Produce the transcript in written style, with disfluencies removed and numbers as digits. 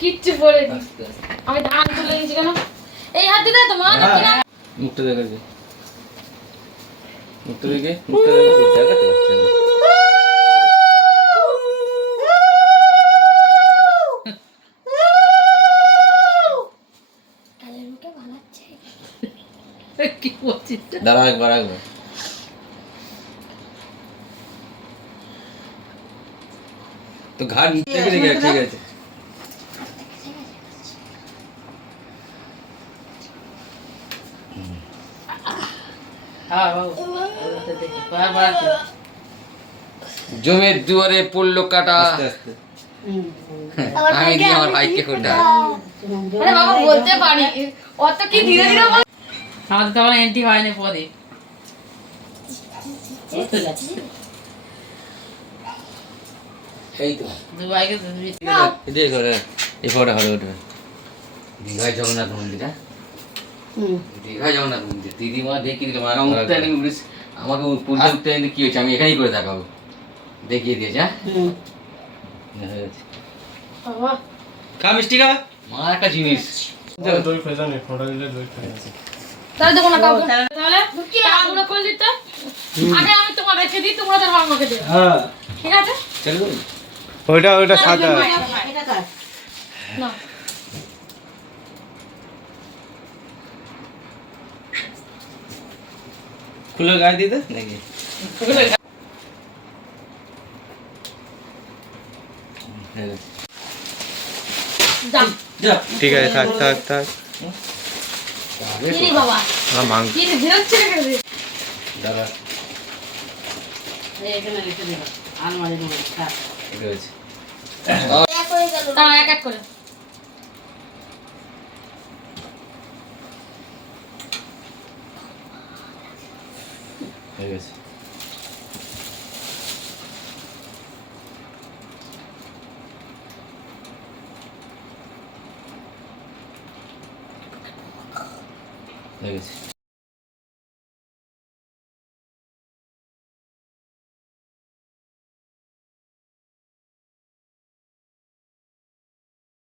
কিচ্ছু পরে আমি ধান তুলে নিয়েছি কেন এই হাত দিলে তোমার মুখটা দেখাচ্ছে মুখটা দেখে দেখাতে পারছেন কি বলছিস দাঁড়া একবার তো ঘাড় নিচে রেখে ঠিক আছে জমির দুয়ারে পড়লো কাটা আমি দিয়ে আমার ভাইকে কোটা আরে বাবা বলতে পারি অত কি ধীরে ধীরে বল আমাদের তো আমার এন্ট্রি হয় না পদে এই তো দুবাইকে এদিকে করে এই ফটোটা ভালো উঠবে দীঘায় জগন্নাথ মন্দির হ্যাঁ দীঘায় জগন্নাথ মন্দির দিদিমা দেখিয়ে দিল আমাকে পুজো উঠতে কি হয়েছে আমি এখানেই করে দেখাবো দেখিয়ে দিয়েছে হ্যাঁ খা মিষ্টি খা মা একটা জিনিস দই ফেজা নেই ফটো দিলে দই ফেজা তাহলে দেখো না কাউকে তাহলে টাকাগুলো করে দিতে আগে আমি তোমার রেখে দিই তোমরা তো আমাকে দিও হ্যাঁ ঠিক আছে চলো ওইটা সাদা এটা কাট না খুলে গায়ে দিতে নাকি ঠিক আছে থাক কি বাবা মাং কি ধীরচ্ছে রেখে দাদা এখানে রেখে দিবা আলমারির মধ্যে থাক এটা হচ্ছে তাও এক এক করে হয়ে গেছে হয়ে গেছে